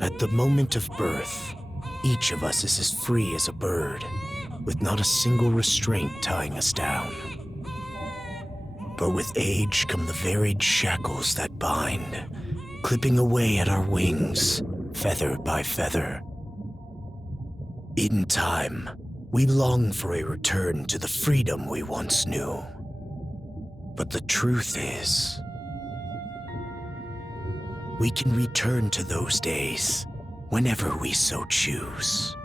At the moment of birth, each of us is as free as a bird, with not a single restraint tying us down. But with age come the varied shackles that bind, clipping away at our wings, feather by feather. In time, we long for a return to the freedom we once knew. But the truth is, we can return to those days whenever we so choose.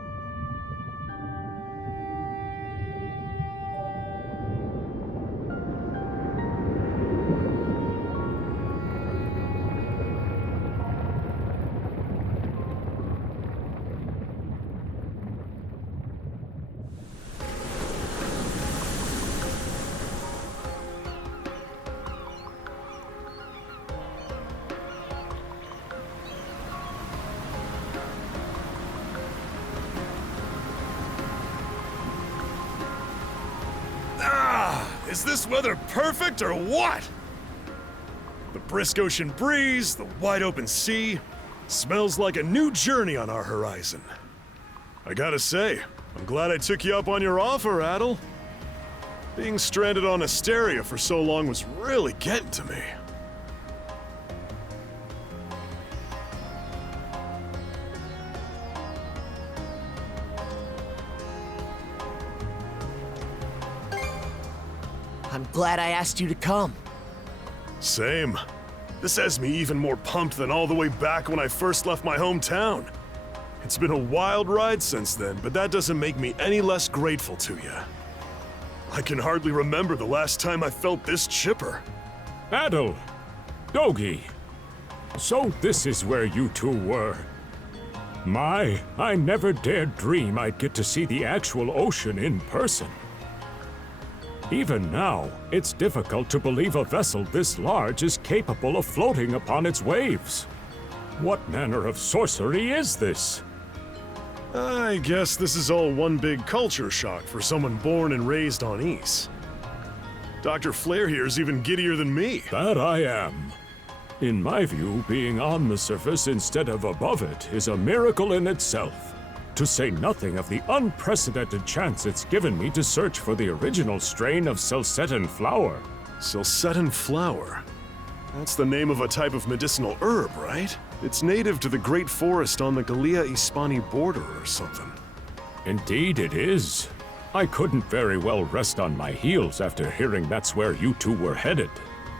Is this weather perfect or what? The brisk ocean breeze, the wide open sea, smells like a new journey on our horizon. I gotta say, I'm glad I took you up on your offer, Adel. Being stranded on Asteria for so long was really getting to me. I'm glad I asked you to come. Same. This has me even more pumped than all the way back when I first left my hometown. It's been a wild ride since then, but that doesn't make me any less grateful to you. I can hardly remember the last time I felt this chipper. Adel! Dogi! So this is where you two were. My, I never dared dream I'd get to see the actual ocean in person. Even now, it's difficult to believe a vessel this large is capable of floating upon its waves. What manner of sorcery is this? I guess this is all one big culture shock for someone born and raised on Ys. Dr. Flair here's even giddier than me. That I am. In my view, being on the surface instead of above it is a miracle in itself. To say nothing of the unprecedented chance it's given me to search for the original strain of Selcetan flower. Selcetan flower? That's the name of a type of medicinal herb, right? It's native to the Great Forest on the Gallia-Hispani border or something. Indeed it is. I couldn't very well rest on my heels after hearing that's where you two were headed.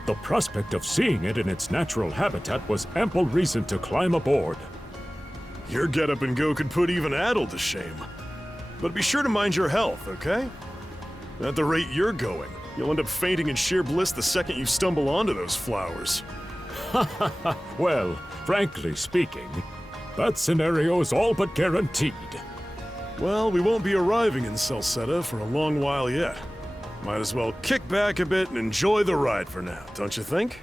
The prospect of seeing it in its natural habitat was ample reason to climb aboard. Your get-up and go could put even Adel to shame. But be sure to mind your health, okay? At the rate you're going, you'll end up fainting in sheer bliss the second you stumble onto those flowers. Well, frankly speaking, that scenario is all but guaranteed. Well, we won't be arriving in Selceta for a long while yet. Might as well kick back a bit and enjoy the ride for now, don't you think?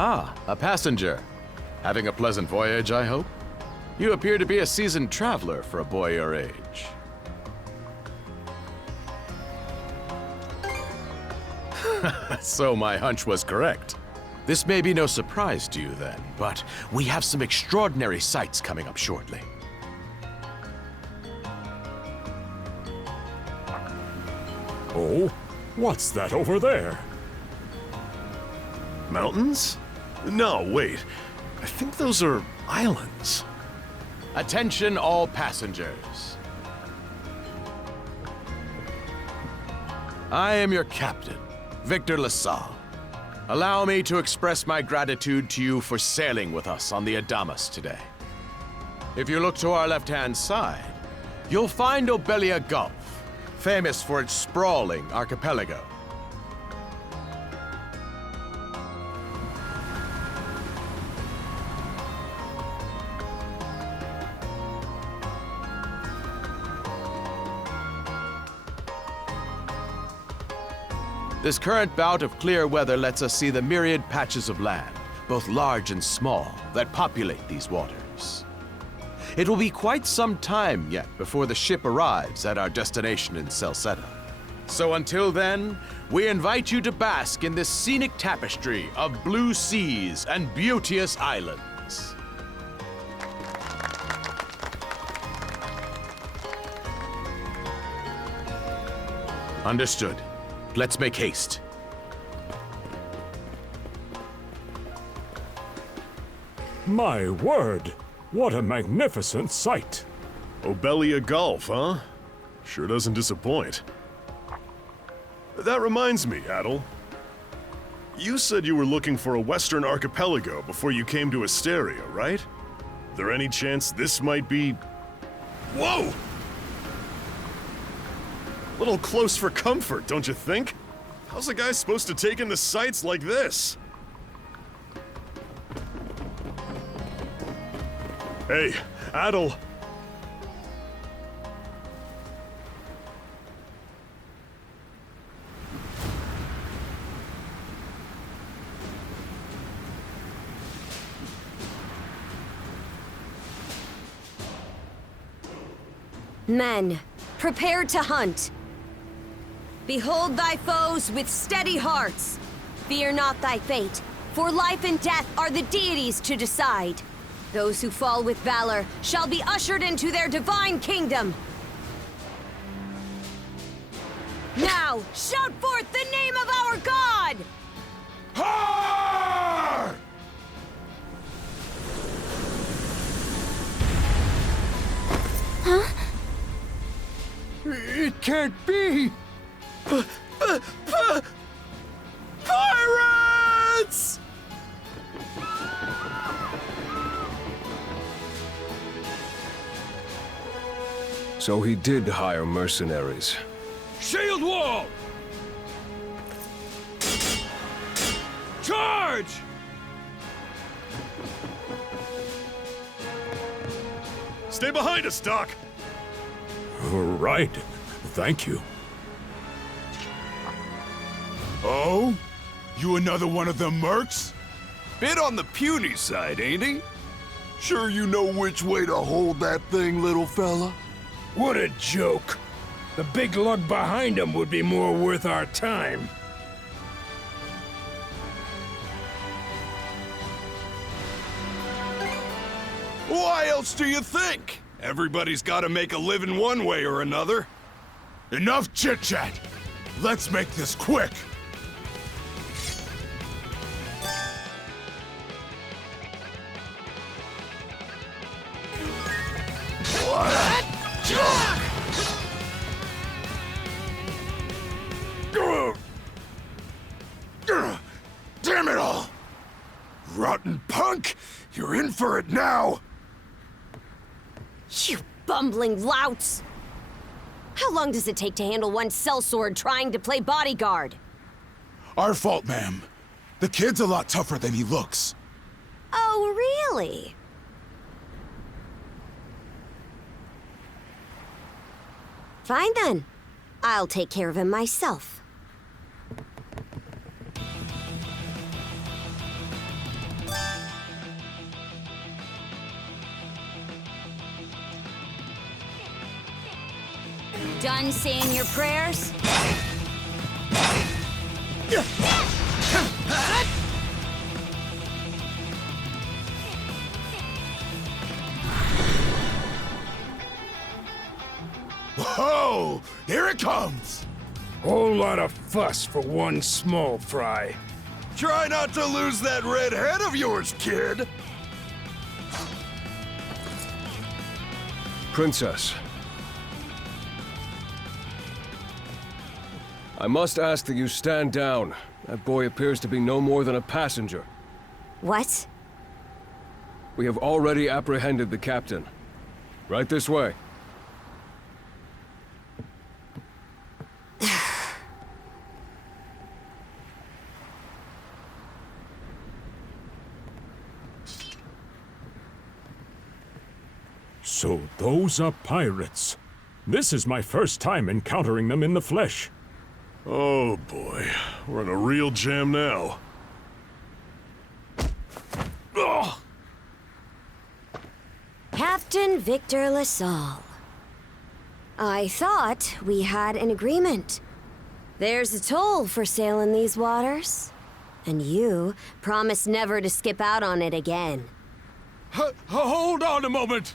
Ah, a passenger. Having a pleasant voyage, I hope? You appear to be a seasoned traveler for a boy your age. So my hunch was correct. This may be no surprise to you then, but we have some extraordinary sights coming up shortly. Oh, what's that over there? Mountains? No, wait. I think those are islands. Attention all passengers. I am your captain, Victor LaSalle. Allow me to express my gratitude to you for sailing with us on the Adamas today. If you look to our left-hand side, you'll find Obelia Gulf, famous for its sprawling archipelago. This current bout of clear weather lets us see the myriad patches of land, both large and small, that populate these waters. It will be quite some time yet before the ship arrives at our destination in Salsetta. So until then, we invite you to bask in this scenic tapestry of blue seas and beauteous islands. Understood. Let's make haste. My word, what a magnificent sight! Obelia Gulf, huh? Sure doesn't disappoint. That reminds me, Adel. You said you were looking for a western archipelago before you came to Asteria, right? There any chance this might be... Whoa! Little close for comfort, don't you think? How's a guy supposed to take in the sights like this? Hey, Adel. Men, prepare to hunt. Behold thy foes with steady hearts. Fear not thy fate, for life and death are the deities to decide. Those who fall with valor shall be ushered into their divine kingdom. Now, shout forth the name of our God! Har! It can't be! Pirates! So he did hire mercenaries. Shield wall! Charge! Stay behind us, Doc! Right. Thank you. Oh? You another one of them mercs? Bit on the puny side, ain't he? Sure you know which way to hold that thing, little fella? What a joke. The big lug behind him would be more worth our time. Why else do you think? Everybody's gotta make a living one way or another. Enough chit-chat! Let's make this quick! Damn it all! Rotten punk! You're in for it now! You bumbling louts! How long does it take to handle one sellsword trying to play bodyguard? Our fault, ma'am. The kid's a lot tougher than he looks. Oh, really? Fine then. I'll take care of him myself. Done saying your prayers? Whoa! Here it comes! Whole lot of fuss for one small fry. Try not to lose that red head of yours, kid! Princess. I must ask that you stand down. That boy appears to be no more than a passenger. What? We have already apprehended the captain. Right this way. So those are pirates. This is my first time encountering them in the flesh. Oh boy, we're in a real jam now. Ugh. Captain Victor LaSalle. I thought we had an agreement. There's a toll for sailing these waters. And you promised never to skip out on it again. Hold on a moment!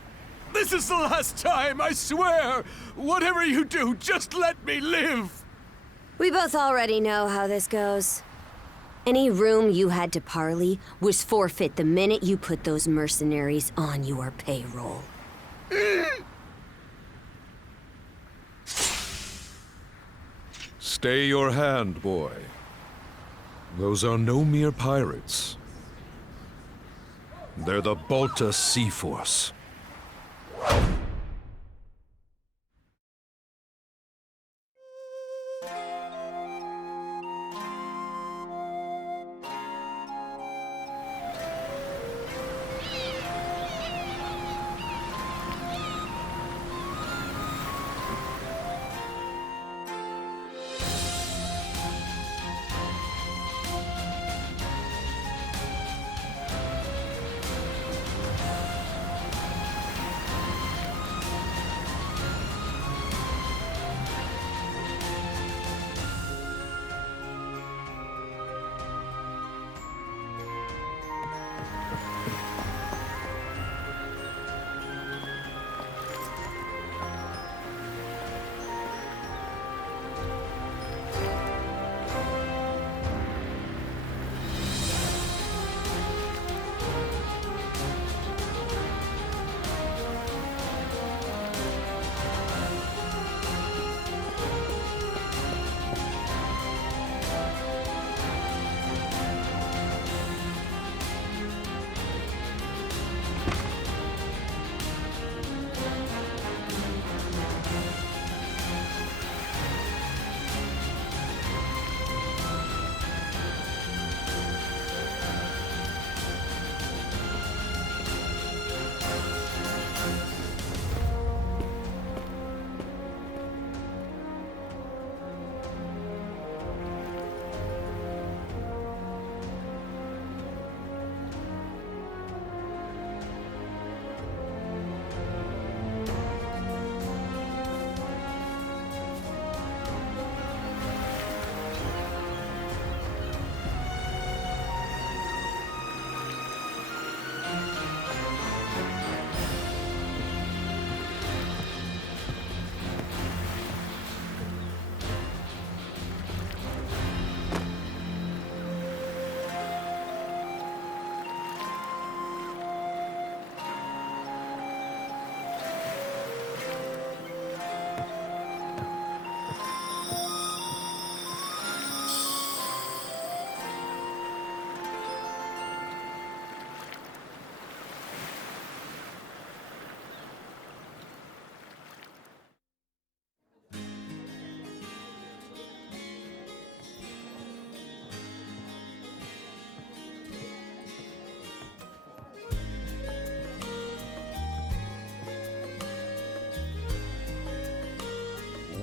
This is the last time, I swear! Whatever you do, just let me live! We both already know how this goes. Any room you had to parley was forfeit the minute you put those mercenaries on your payroll. Stay your hand, boy. Those are no mere pirates. They're the Balta Sea Force.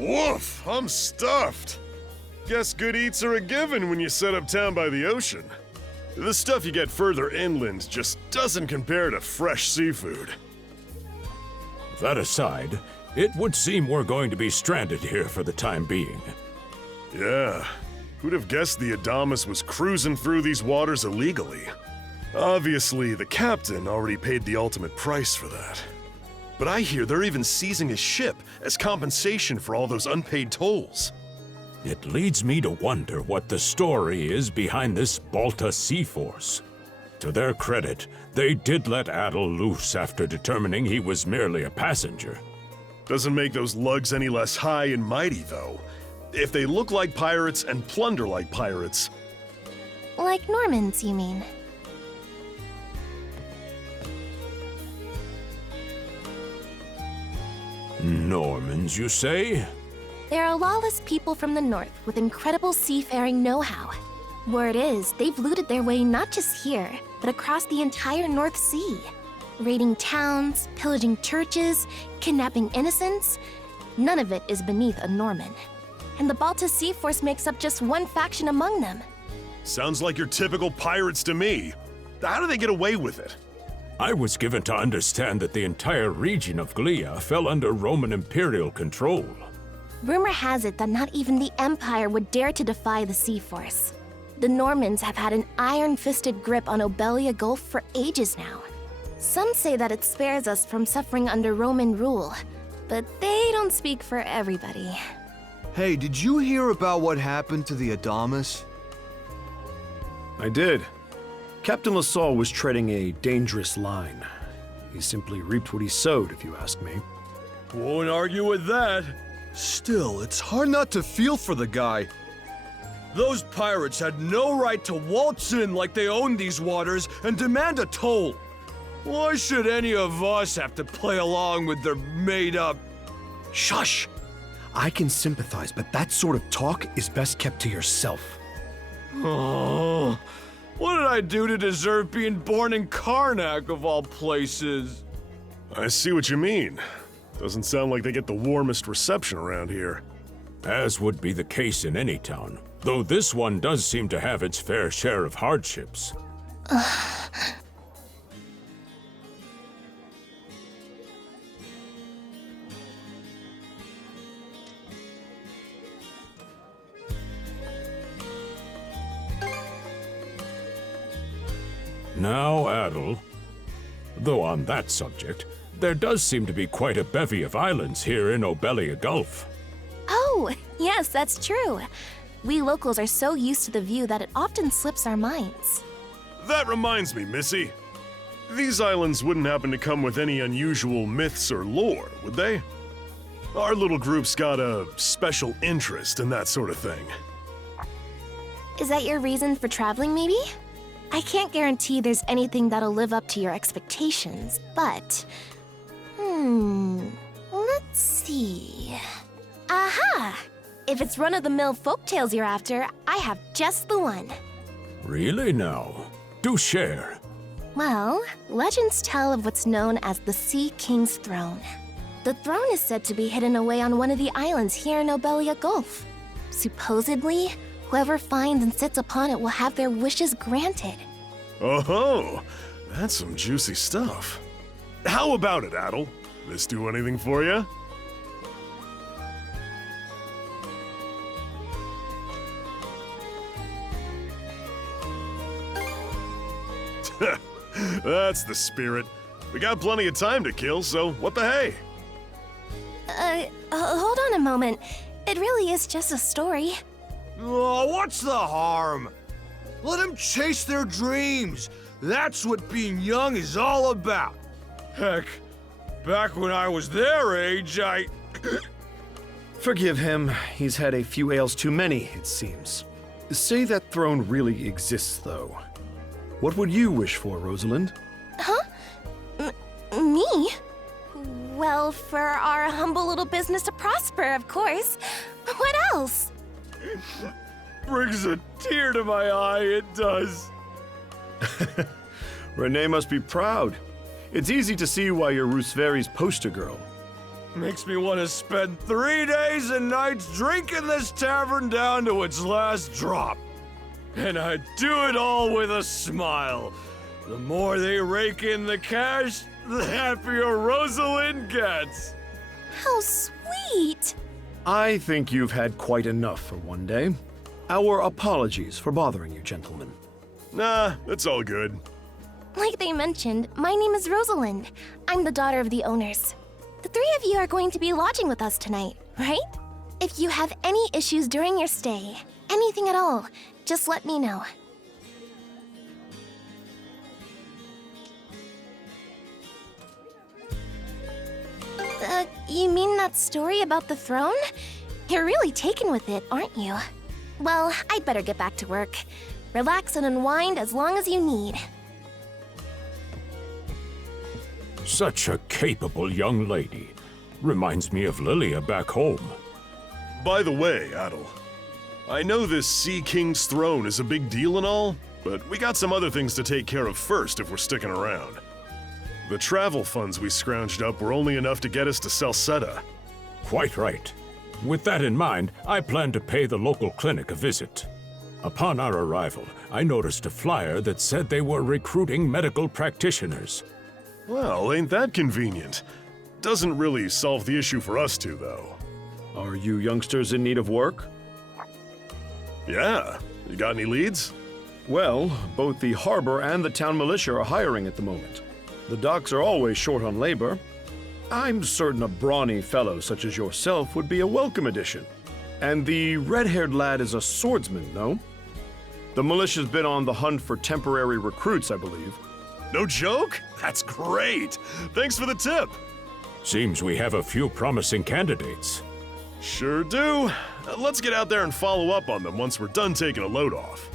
Woof! I'm stuffed. Guess good eats are a given when you set up town by the ocean. The stuff you get further inland just doesn't compare to fresh seafood. That aside, It would seem we're going to be stranded here for the time being. Yeah. Who'd have guessed the Adamas was cruising through these waters illegally? Obviously, the captain already paid the ultimate price for that. But I hear they're even seizing his ship as compensation for all those unpaid tolls. It leads me to wonder what the story is behind this Balta Sea Force. To their credit, they did let Adel loose after determining he was merely a passenger. Doesn't make those lugs any less high and mighty, though. If they look like pirates and plunder like pirates... Like Normans, you mean? Normans, you say? They're a lawless people from the north with incredible seafaring know-how. Word is, they've looted their way not just here, but across the entire North Sea. Raiding towns, pillaging churches, kidnapping innocents. None of it is beneath a Norman. And the Balta Sea Force makes up just one faction among them. Sounds like your typical pirates to me. How do they get away with it? I was given to understand that the entire region of Glia fell under Roman imperial control. Rumor has it that not even the Empire would dare to defy the Sea Force. The Normans have had an iron-fisted grip on Obelia Gulf for ages now. Some say that it spares us from suffering under Roman rule, but they don't speak for everybody. Hey, did you hear about what happened to the Adamas? I did. Captain LaSalle was treading a dangerous line. He simply reaped what he sowed, if you ask me. Won't argue with that. Still, it's hard not to feel for the guy. Those pirates had no right to waltz in like they owned these waters and demand a toll. Why should any of us have to play along with their made-up... Shush! I can sympathize, but that sort of talk is best kept to yourself. Oh, what did I do to deserve being born in Karnak, of all places? I see what you mean. Doesn't sound like they get the warmest reception around here. As would be the case in any town, though this one does seem to have its fair share of hardships. Now, Adel, though on that subject, there does seem to be quite a bevy of islands here in Obelia Gulf. Oh, yes, that's true. We locals are so used to the view that it often slips our minds. That reminds me, Missy. These islands wouldn't happen to come with any unusual myths or lore, would they? Our little group's got a special interest in that sort of thing. Is that your reason for traveling, maybe? I can't guarantee there's anything that'll live up to your expectations, but... let's see... Aha! If it's run-of-the-mill folktales you're after, I have just the one. Really now? Do share. Well, legends tell of what's known as the Sea King's Throne. The throne is said to be hidden away on one of the islands here in Obelia Gulf. Supposedly, whoever finds and sits upon it will have their wishes granted. Oh, that's some juicy stuff. How about it, Adel? This do anything for you? That's the spirit. We got plenty of time to kill, so what the hey? Hold on a moment. It really is just a story. Oh, what's the harm? Let them chase their dreams. That's what being young is all about. Heck, back when I was their age, I... Forgive him. He's had a few ales too many, it seems. Say that throne really exists, though. What would you wish for, Rosalind? Huh? Me? Well, for our humble little business to prosper, of course. What else? Brings a tear to my eye, it does. Renee must be proud. It's easy to see why you're Rooseveri's poster girl. Makes me want to spend 3 days and nights drinking this tavern down to its last drop. And I do it all with a smile. The more they rake in the cash, the happier Rosalind gets. How sweet! I think you've had quite enough for one day. Our apologies for bothering you, gentlemen. Nah, it's all good. Like they mentioned, my name is Rosalind. I'm the daughter of the owners. The three of you are going to be lodging with us tonight, right? If you have any issues during your stay, anything at all, just let me know. You mean that story about the throne? You're really taken with it, aren't you? Well, I'd better get back to work. Relax and unwind as long as you need. Such a capable young lady. Reminds me of Lilia back home. By the way, Adel, I know this Sea King's throne is a big deal and all, but we got some other things to take care of first if we're sticking around. The travel funds we scrounged up were only enough to get us to Salsetta. Quite right. With that in mind, I plan to pay the local clinic a visit. Upon our arrival, I noticed a flyer that said they were recruiting medical practitioners. Well, ain't that convenient? Doesn't really solve the issue for us two, though. Are you youngsters in need of work? Yeah. You got any leads? Well, both the harbor and the town militia are hiring at the moment. The docks are always short on labor. I'm certain a brawny fellow such as yourself would be a welcome addition. And the red-haired lad is a swordsman, no? The militia's been on the hunt for temporary recruits, I believe. No joke? That's great! Thanks for the tip! Seems we have a few promising candidates. Sure do. Let's get out there and follow up on them once we're done taking a load off.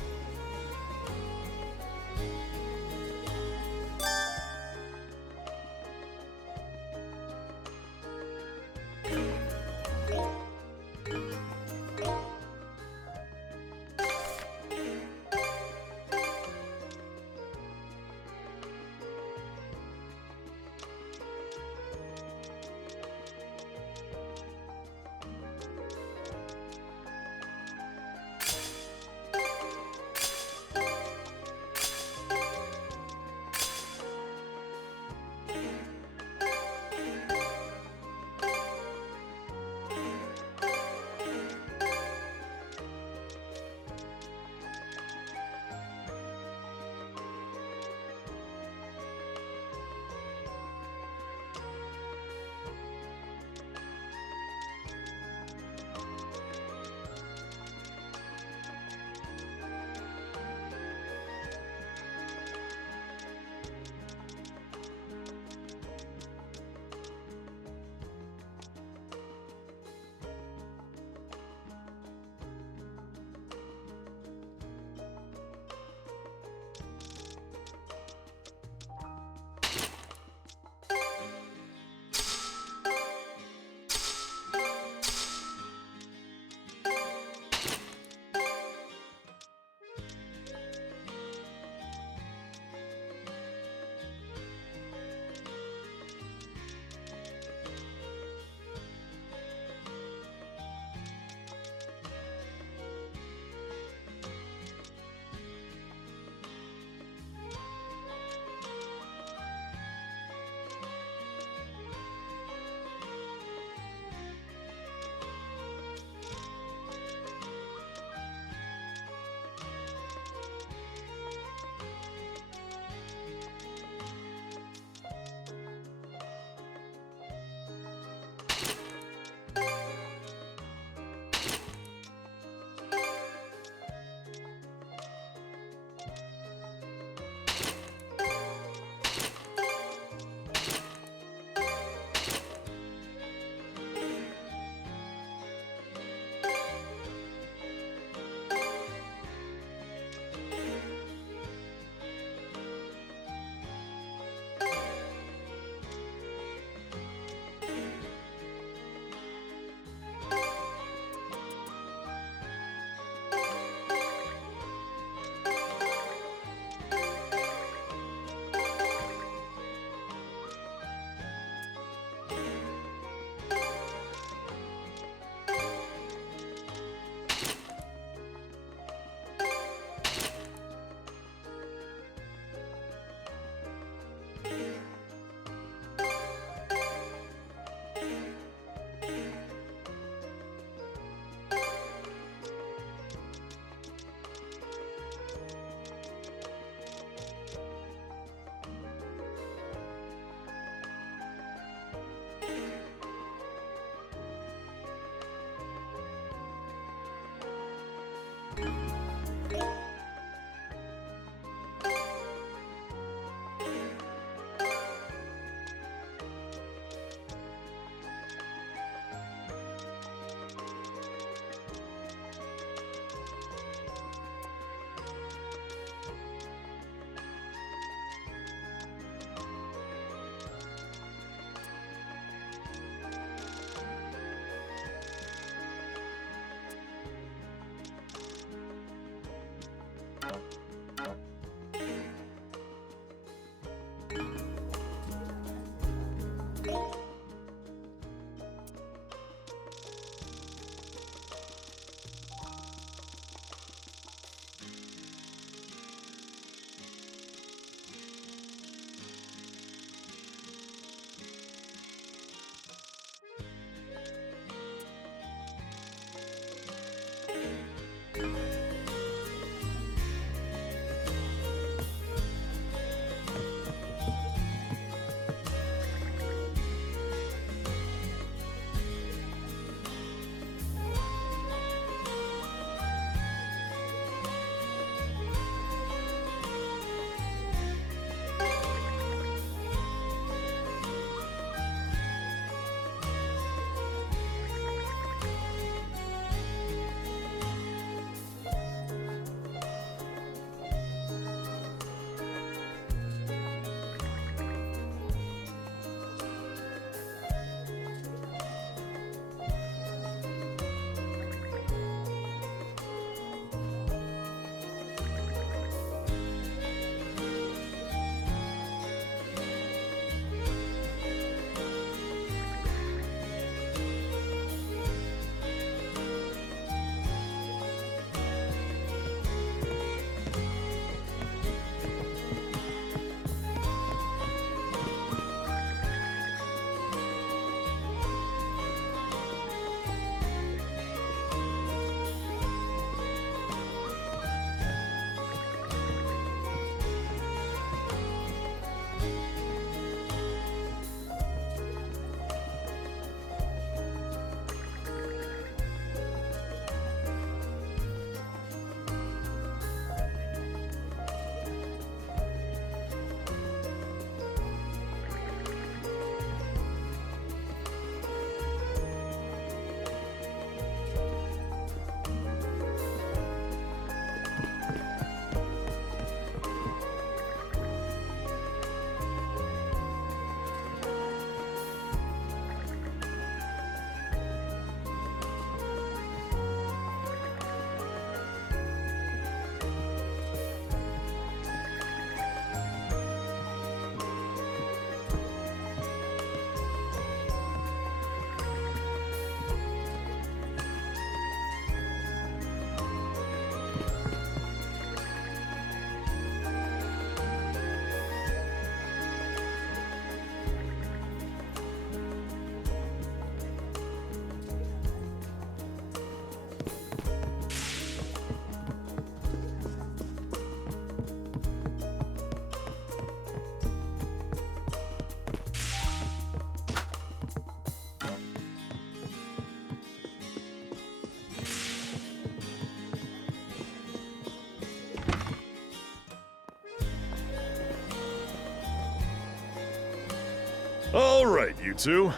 All right, you two.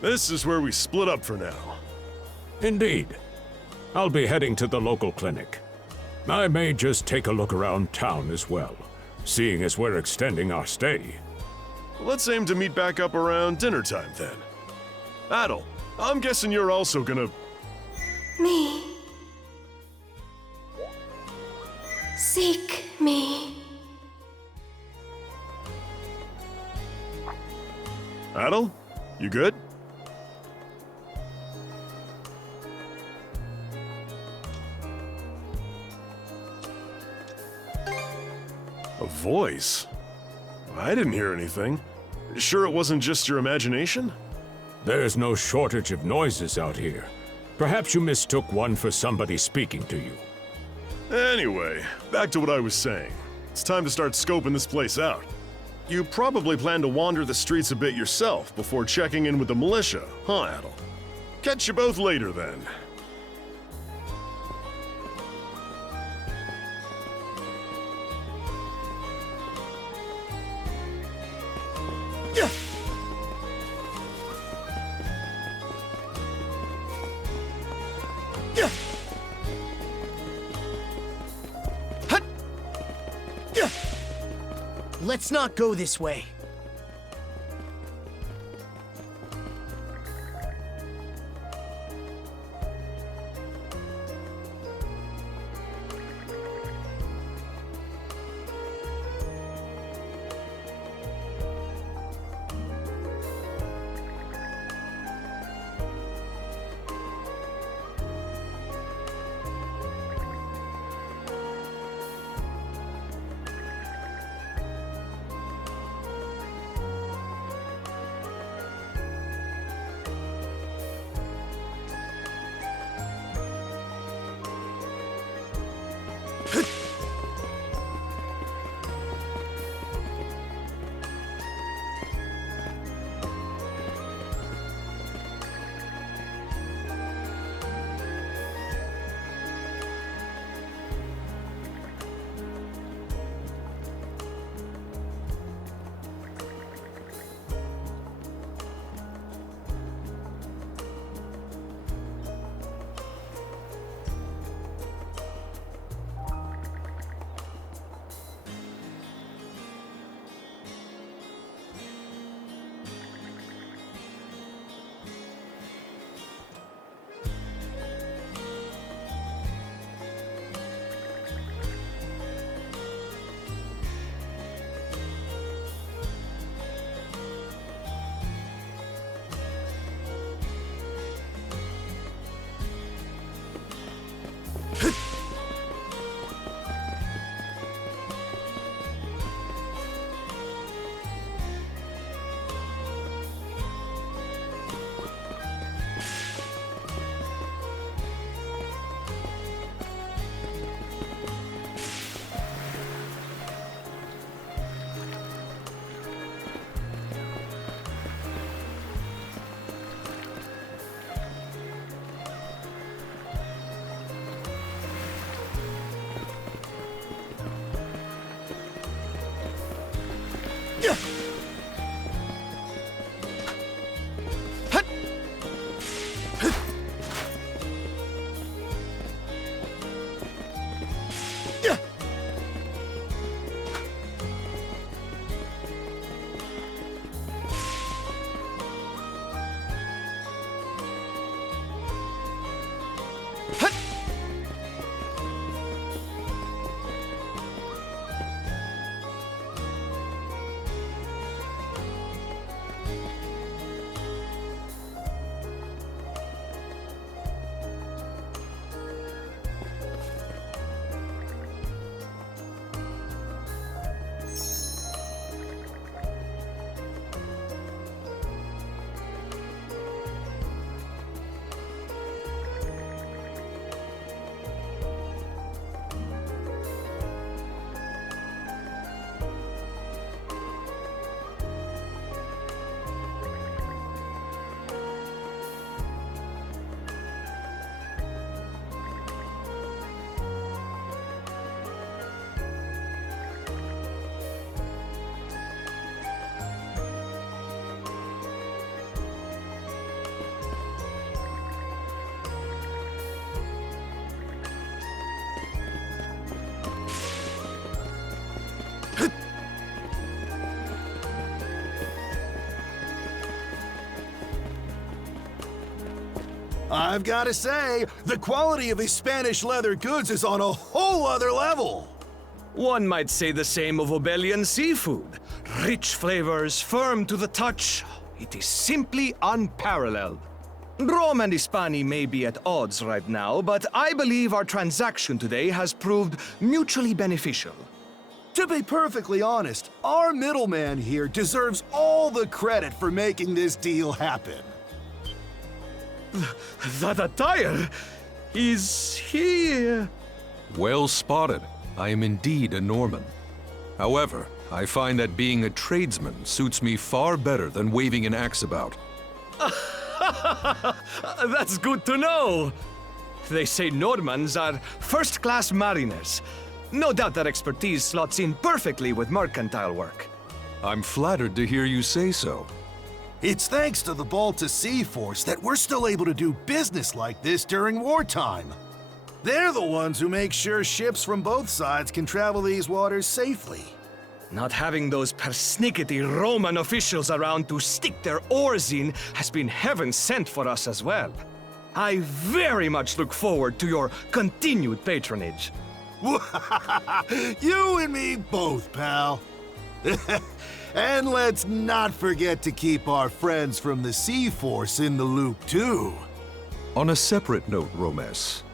This is where we split up for now. Indeed. I'll be heading to the local clinic. I may just take a look around town as well, seeing as we're extending our stay. Let's aim to meet back up around dinner time then. Adel, I'm guessing you're also gonna... Me. Seek me. Adel, you good? A voice? I didn't hear anything. Sure it wasn't just your imagination? There's no shortage of noises out here. Perhaps you mistook one for somebody speaking to you. Anyway, back to what I was saying. It's time to start scoping this place out. You probably plan to wander the streets a bit yourself before checking in with the militia, huh, Adel? Catch you both later, then. let's not go this way. I've got to say, the quality of these Spanish leather goods is on a whole other level. One might say the same of Obelian seafood. Rich flavors, firm to the touch. It is simply unparalleled. Rome and Hispani may be at odds right now, but I believe our transaction today has proved mutually beneficial. To be perfectly honest, our middleman here deserves all the credit for making this deal happen. That attire is here. Well spotted. I am indeed a Norman. However, I find that being a tradesman suits me far better than waving an axe about. That's good to know. They say Normans are first-class mariners. No doubt that expertise slots in perfectly with mercantile work. I'm flattered to hear you say so. It's thanks to the Balta Sea Force that we're still able to do business like this during wartime. They're the ones who make sure ships from both sides can travel these waters safely. Not having those persnickety Roman officials around to stick their oars in has been heaven sent for us as well. I very much look forward to your continued patronage. You and me both, pal. And let's not forget to keep our friends from the Sea Force in the loop, too. On a separate note, Romes,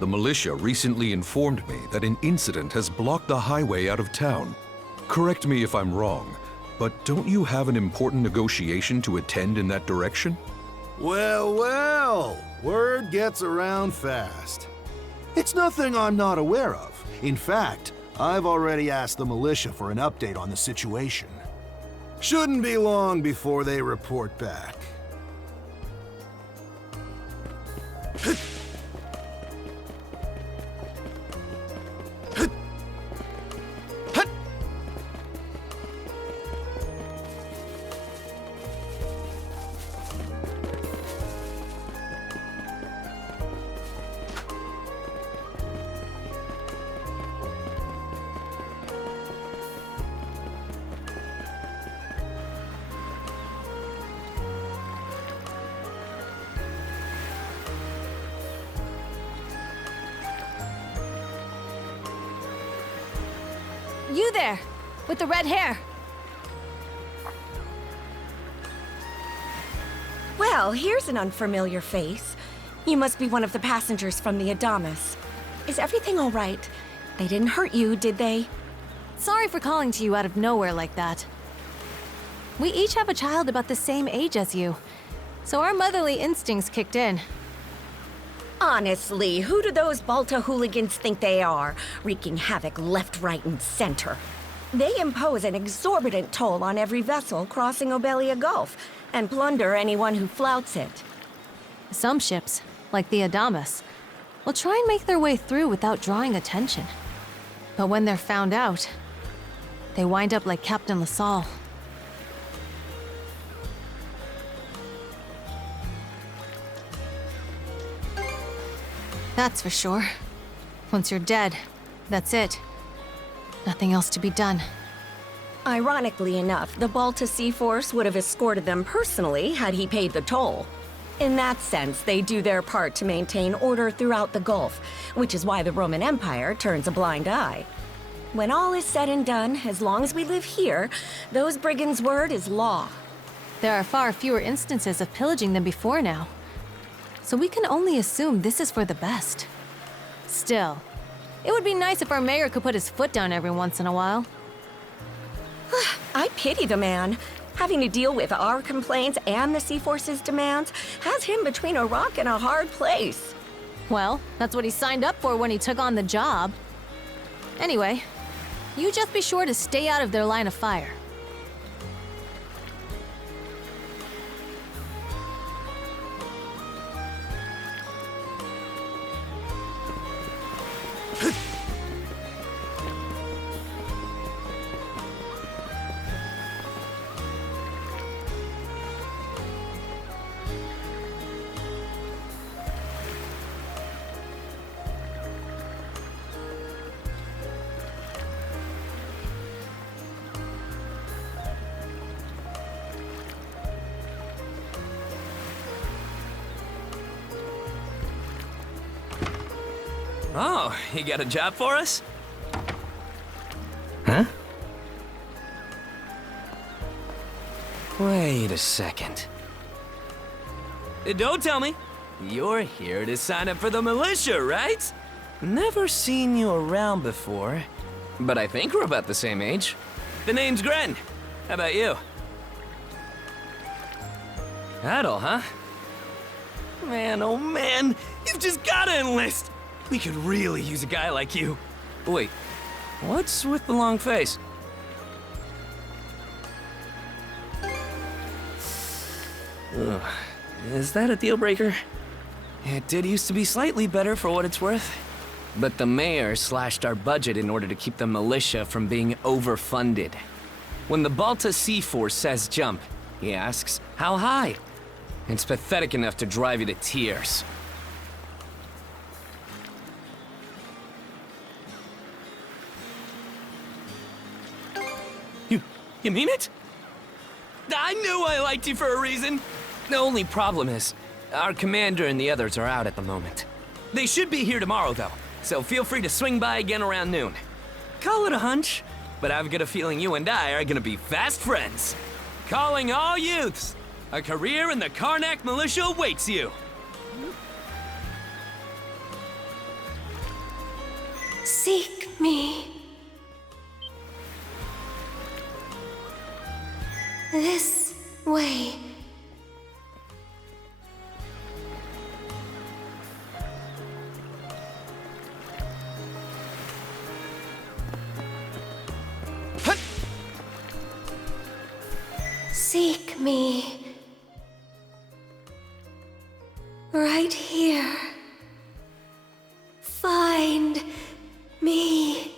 the militia recently informed me that an incident has blocked the highway out of town. Correct me if I'm wrong, but don't you have an important negotiation to attend in that direction? Well, well, word gets around fast. It's nothing I'm not aware of. In fact, I've already asked the militia for an update on the situation. Shouldn't be long before they report back. You there, with the red hair. Well, here's an unfamiliar face. You must be one of the passengers from the Adamas. Is everything all right? They didn't hurt you, did they? Sorry for calling to you out of nowhere like that. We each have a child about the same age as you, so our motherly instincts kicked in. Honestly, who do those Balta hooligans think they are, wreaking havoc left, right, and center? They impose an exorbitant toll on every vessel crossing Obelia Gulf, and plunder anyone who flouts it. Some ships, like the Adamas, will try and make their way through without drawing attention. But when they're found out, they wind up like Captain LaSalle. That's for sure. Once you're dead, that's it. Nothing else to be done. Ironically enough, the Balta Sea Force would have escorted them personally had he paid the toll. In that sense, they do their part to maintain order throughout the Gulf, which is why the Roman Empire turns a blind eye. When all is said and done, as long as we live here, those brigands' word is law. There are far fewer instances of pillaging than before now. So we can only assume this is for the best. Still, it would be nice if our mayor could put his foot down every once in a while. I pity the man. Having to deal with our complaints and the Sea Force's demands has him between a rock and a hard place. Well, that's what he signed up for when he took on the job. Anyway, you just be sure to stay out of their line of fire. Oh, you got a job for us? Huh? Wait a second. Don't tell me. You're here to sign up for the militia, right? Never seen you around before, but I think we're about the same age. The name's Gren. How about you? Adel, huh? Man, oh man, you've just gotta enlist! We could really use a guy like you. Wait, what's with the long face? Ugh, is that a deal breaker? It did used to be slightly better for what it's worth. But the mayor slashed our budget in order to keep the militia from being overfunded. When the Balta Sea Force says jump, he asks, how high? It's pathetic enough to drive you to tears. You mean it? I knew I liked you for a reason! The only problem is, our commander and the others are out at the moment. They should be here tomorrow, though, so feel free to swing by again around noon. Call it a hunch, but I've got a feeling you and I are gonna be fast friends. Calling all youths! A career in the Karnak militia awaits you! Seek me. This way. Seek me. Right here. Find me.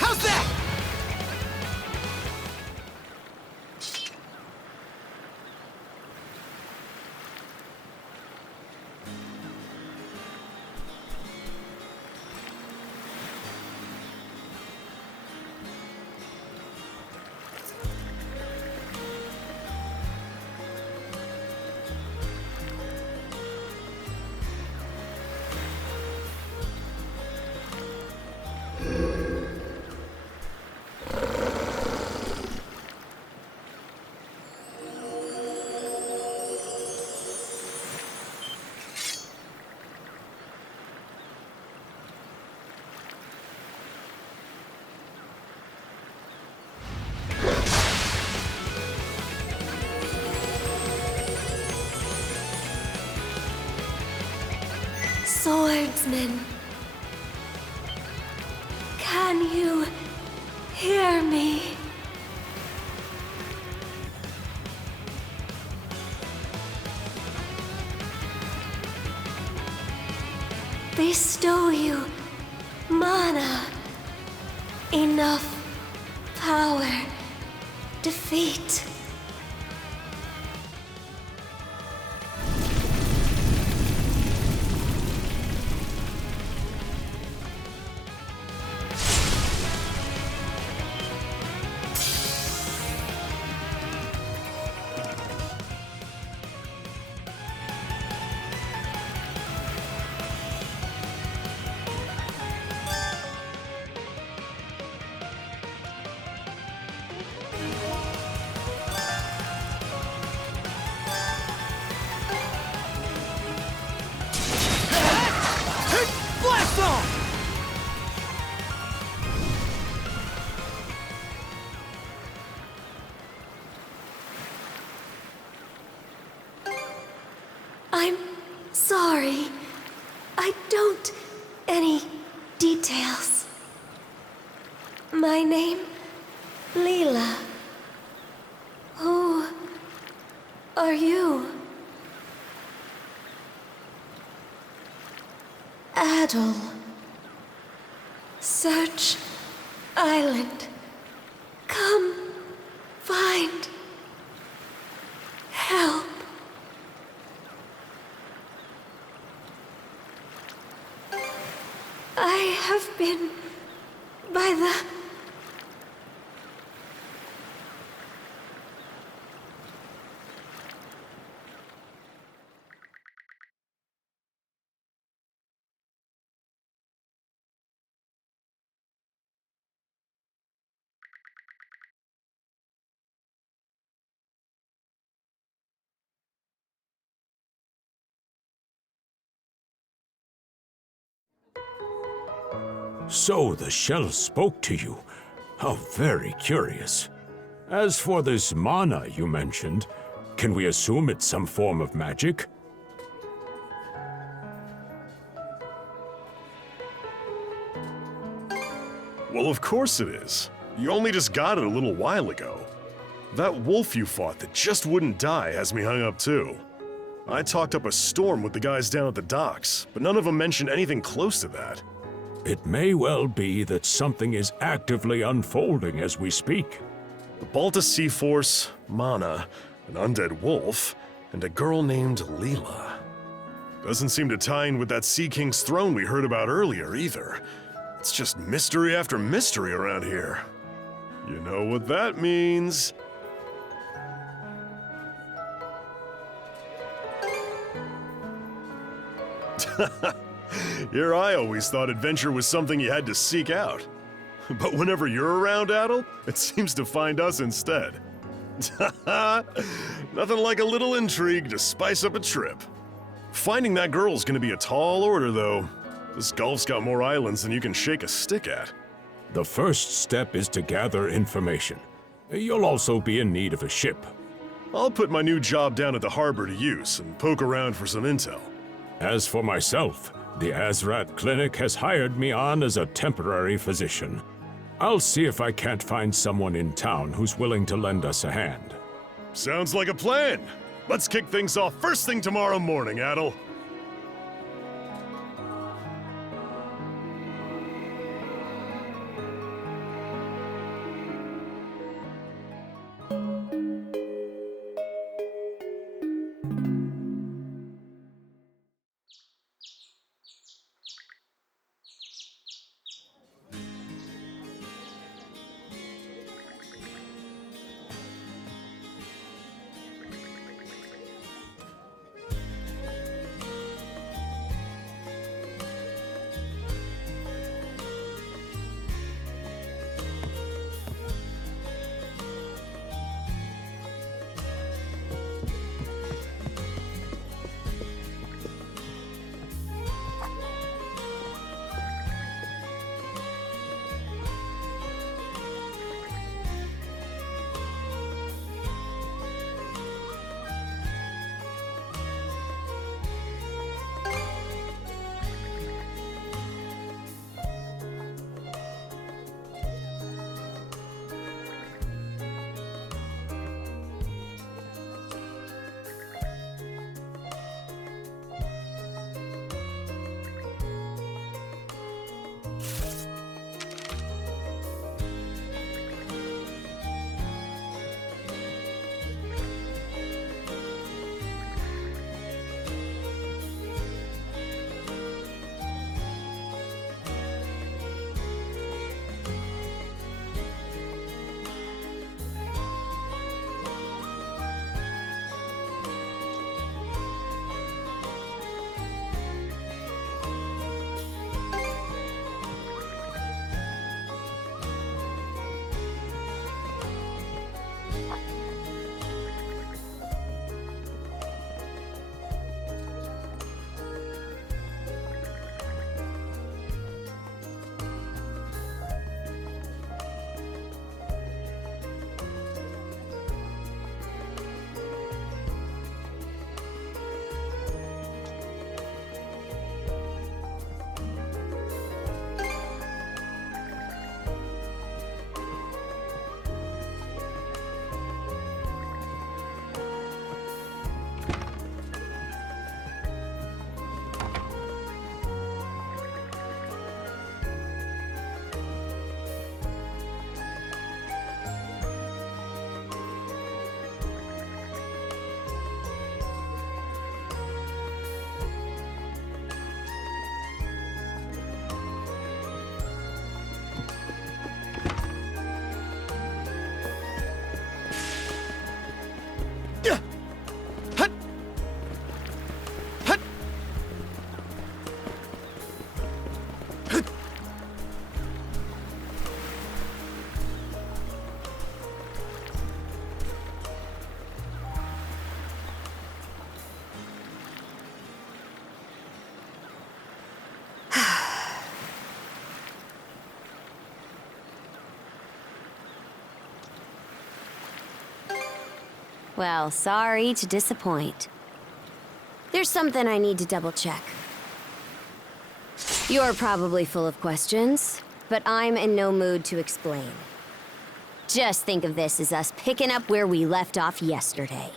How's that? Swordsman, can you hear me? Bestow you mana, enough power, defeat. Blast off! I'm sorry. I don't any details. My name, Leela. Who are you? Adel. Search Island. Come find help. I have been by the... So the shell spoke to you. How very curious. As for this mana you mentioned, can we assume it's some form of magic? Well, of course it is. You only just got it a little while ago. That wolf you fought that just wouldn't die has me hung up too. I talked up a storm with the guys down at the docks, but none of them mentioned anything close to that. It may well be that something is actively unfolding as we speak. The Balta Sea Force, Mana, an undead wolf, and a girl named Leela. Doesn't seem to tie in with that Sea King's throne we heard about earlier either. It's just mystery after mystery around here. You know what that means. Here I always thought adventure was something you had to seek out. But whenever you're around, Adel, it seems to find us instead. Nothing like a little intrigue to spice up a trip. Finding that girl's gonna be a tall order, though. This Gulf's got more islands than you can shake a stick at. The first step is to gather information. You'll also be in need of a ship. I'll put my new job down at the harbor to use and poke around for some intel. As for myself, the Azrat Clinic has hired me on as a temporary physician. I'll see if I can't find someone in town who's willing to lend us a hand. Sounds like a plan. Let's kick things off first thing tomorrow morning, Adel. Well, sorry to disappoint. There's something I need to double check. You're probably full of questions, but I'm in no mood to explain. Just think of this as us picking up where we left off yesterday.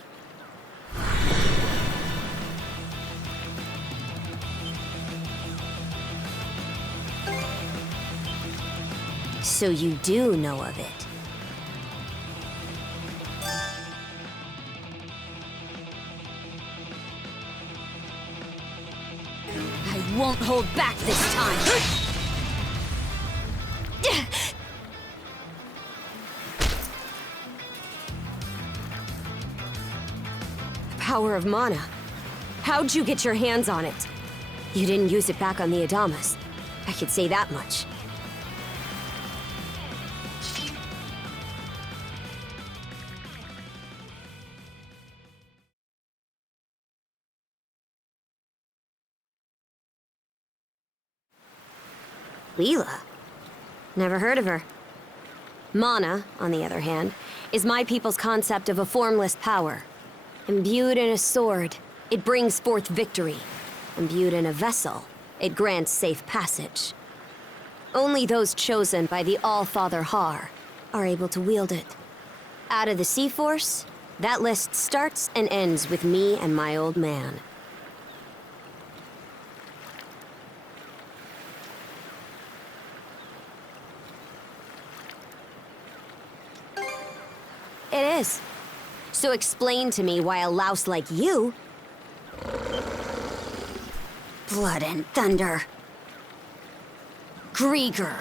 So you do know of it. I won't hold back this time. The power of mana. How'd you get your hands on it? You didn't use it back on the Adamas. I could say that much. Leela? Never heard of her. Mana, on the other hand, is my people's concept of a formless power. Imbued in a sword, it brings forth victory. Imbued in a vessel, it grants safe passage. Only those chosen by the All-Father Har are able to wield it. Out of the Sea Force, that list starts and ends with me and my old man. It is. So explain to me why a louse like you... Blood and thunder. Grieger.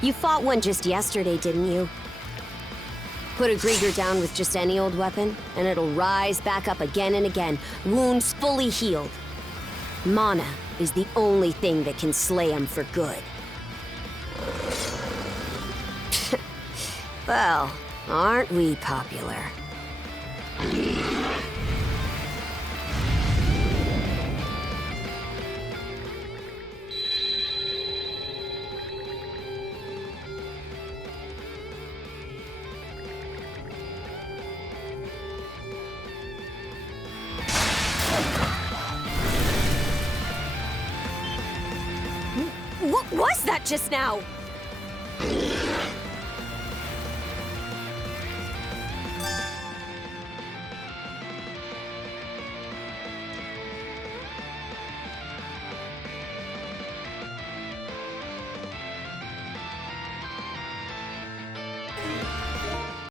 You fought one just yesterday, didn't you? Put a Grieger down with just any old weapon, and it'll rise back up again and again, wounds fully healed. Mana is the only thing that can slay him for good. Well, aren't we popular? What was that just now?